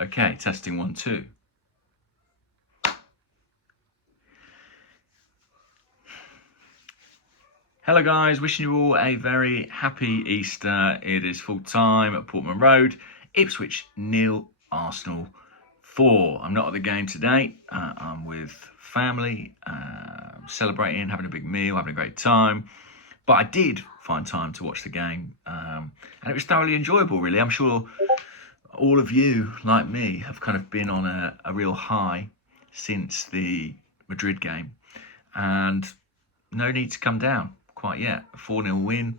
Okay, testing 1, 2. Hello guys, wishing you all a very happy Easter. It is full time at Portman Road. Ipswich 0, Arsenal 4. I'm not at the game today. I'm with family, celebrating, having a big meal, having a great time. But I did find time to watch the game, and it was thoroughly enjoyable, really. I'm sure all of you, like me, have kind of been on a real high since the Madrid game, and no need to come down quite yet. A 4-0 win.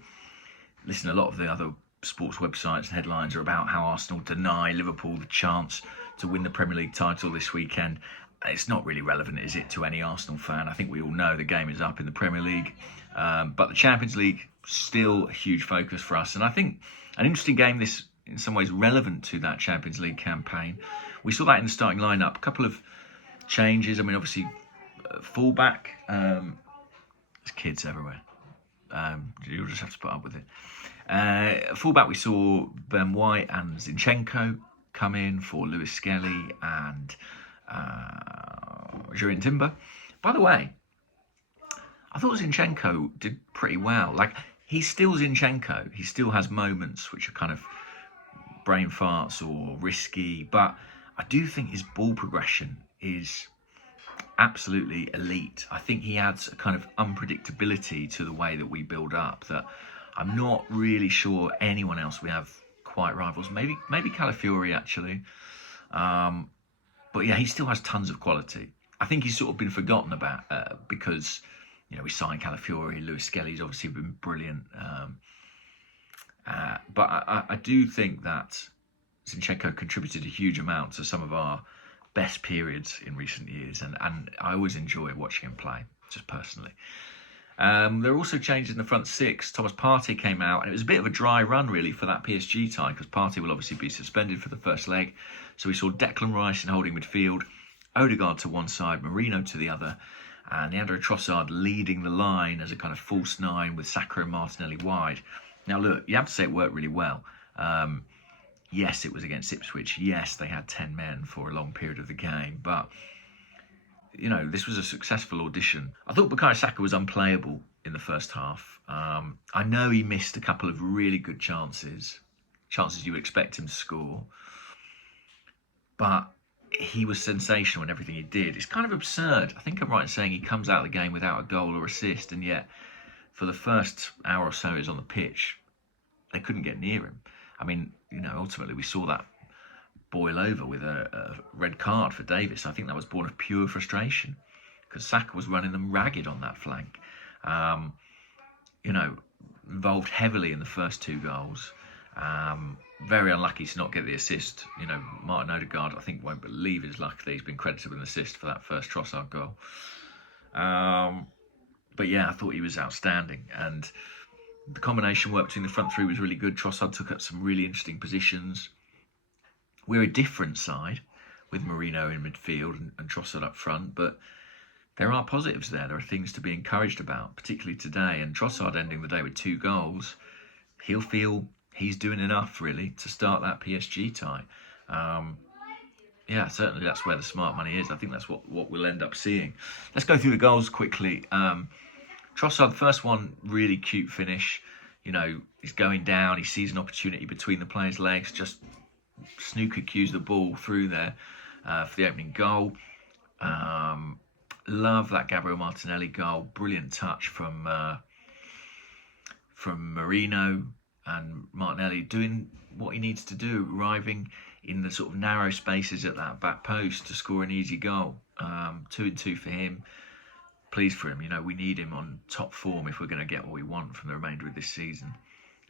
Listen, a lot of the other sports websites and headlines are about how Arsenal deny Liverpool the chance to win the Premier League title this weekend. It's not really relevant, is it, to any Arsenal fan? I think we all know the game is up in the Premier League, but the Champions League still a huge focus for us, and I think an interesting game, this in some ways relevant to that Champions League campaign. We saw that in the starting lineup. A couple of changes. I mean, obviously, fullback. There's kids everywhere. You'll just have to put up with it. Fullback, we saw Ben White and Zinchenko come in for Lewis Skelly and Jurrien Timber. By the way, I thought Zinchenko did pretty well. Like, he's still Zinchenko. He still has moments which are kind of brain farts or risky, but I do think his ball progression is absolutely elite. I think he adds a kind of unpredictability to the way that we build up that I'm not really sure anyone else we have quite rivals. Maybe Calafiori actually, but yeah, he still has tons of quality. I think he's sort of been forgotten about because we signed Calafiori. Lewis Skelly's obviously been brilliant, but I do think that Zinchenko contributed a huge amount to some of our best periods in recent years, and I always enjoy watching him play, just personally. There are also changes in the front six. Thomas Partey came out, and it was a bit of a dry run, really, for that PSG tie, because Partey will obviously be suspended for the first leg. So we saw Declan Rice in holding midfield, Odegaard to one side, Marino to the other, and Leandro Trossard leading the line as a kind of false nine with Saka and Martinelli wide. Now, look, you have to say it worked really well. Yes, it was against Ipswich. Yes, they had 10 men for a long period of the game. But, this was a successful audition. I thought Bukayo Saka was unplayable in the first half. I know he missed a couple of really good chances you would expect him to score. But he was sensational in everything he did. It's kind of absurd. I think I'm right in saying he comes out of the game without a goal or assist, and yet for the first hour or so he was on the pitch, they couldn't get near him. I mean, ultimately we saw that boil over with a red card for Davis. I think that was born of pure frustration because Saka was running them ragged on that flank. Involved heavily in the first two goals. Very unlucky to not get the assist. Martin Odegaard, I think, won't believe his luck that he's been credited with an assist for that first Trossard goal. But yeah, I thought he was outstanding, and the combination work between the front three was really good. Trossard took up some really interesting positions. We're a different side with Marino in midfield and Trossard up front, but there are positives there. There are things to be encouraged about, particularly today. And Trossard ending the day with 2 goals, he'll feel he's doing enough, really, to start that PSG tie. Yeah, certainly that's where the smart money is. I think that's what we'll end up seeing. Let's go through the goals quickly. Trossard, the first one, really cute finish. He's going down. He sees an opportunity between the player's legs. Just snooker cues the ball through there for the opening goal. Love that Gabriel Martinelli goal. Brilliant touch from Marino, and Martinelli doing what he needs to do, arriving in the sort of narrow spaces at that back post to score an easy goal. 2-2 for him. Pleased for him. We need him on top form if we're going to get what we want from the remainder of this season.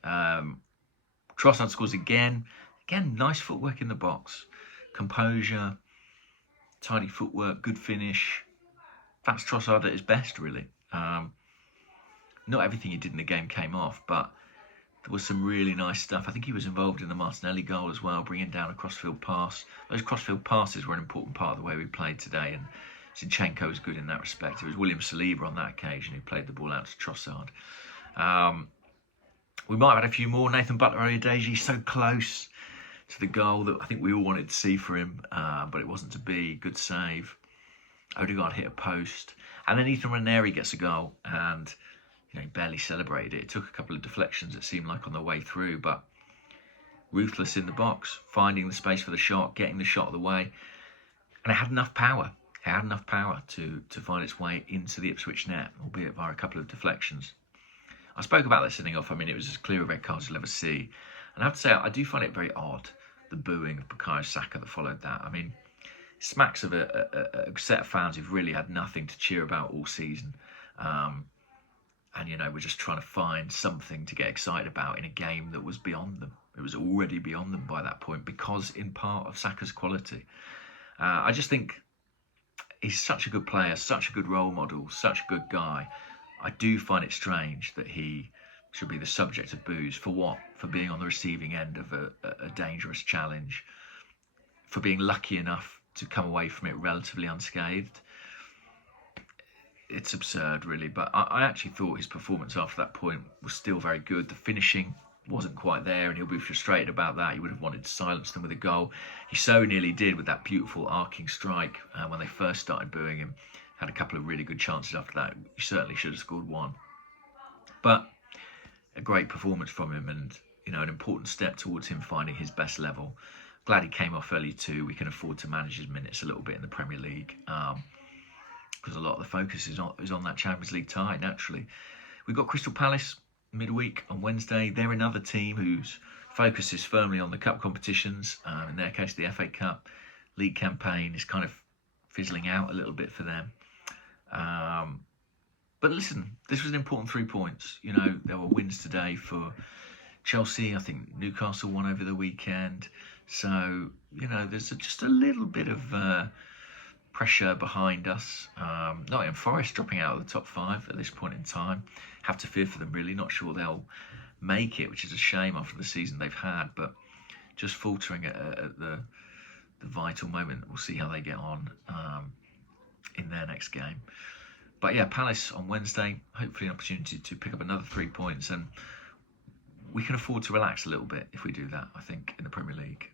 Trossard scores again. Again, nice footwork in the box. Composure, tidy footwork, good finish. That's Trossard at his best, really. Not everything he did in the game came off, but there was some really nice stuff. I think he was involved in the Martinelli goal as well, bringing down a crossfield pass. Those crossfield passes were an important part of the way we played today, and Zinchenko was good in that respect. It was William Saliba on that occasion who played the ball out to Trossard. We might have had a few more. Nathan Butler-Odeji, so close to the goal that I think we all wanted to see for him, but it wasn't to be. Good save. Odegaard hit a post, and then Ethan Ranieri gets a goal, and he barely celebrated it. It took a couple of deflections, it seemed like, on the way through, but ruthless in the box, finding the space for the shot, getting the shot of the way, and it had enough power. It had enough power to find its way into the Ipswich net, albeit via a couple of deflections. I spoke about that sending off. I mean, it was as clear a red card as you'll ever see. And I have to say, I do find it very odd, the booing of Bukayo Saka that followed that. I mean, it smacks of a set of fans who've really had nothing to cheer about all season. And, we're just trying to find something to get excited about in a game that was beyond them. It was already beyond them by that point because, in part, of Saka's quality. I just think he's such a good player, such a good role model, such a good guy. I do find it strange that he should be the subject of boos. For what? For being on the receiving end of a dangerous challenge. For being lucky enough to come away from it relatively unscathed. It's absurd, really. But I actually thought his performance after that point was still very good. The finishing wasn't quite there, and he'll be frustrated about that. He would have wanted to silence them with a goal. He so nearly did with that beautiful arcing strike when they first started booing him. Had a couple of really good chances after that. He certainly should have scored one. But a great performance from him, and an important step towards him finding his best level. Glad he came off early too. We can afford to manage his minutes a little bit in the Premier League because a lot of the focus is on that Champions League tie, naturally. We've got Crystal Palace midweek on Wednesday. They're another team whose focus is firmly on the cup competitions. In their case, the FA Cup. League campaign is kind of fizzling out a little bit for them. But listen, this was an important 3 points. There were wins today for Chelsea. I think Newcastle won over the weekend. So, there's just a little bit of pressure behind us. Nottingham Forest dropping out of the top 5 at this point in time. Have to fear for them, really. Not sure they'll make it, which is a shame after the season they've had. But just faltering at the vital moment. We'll see how they get on in their next game. But yeah, Palace on Wednesday, hopefully an opportunity to pick up another 3 points, and we can afford to relax a little bit if we do that, I think, in the Premier League.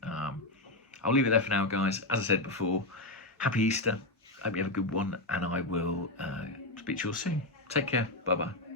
I'll leave it there for now, guys. As I said before, happy Easter. Hope you have a good one, and I will speak to you all soon. Take care. Bye-bye.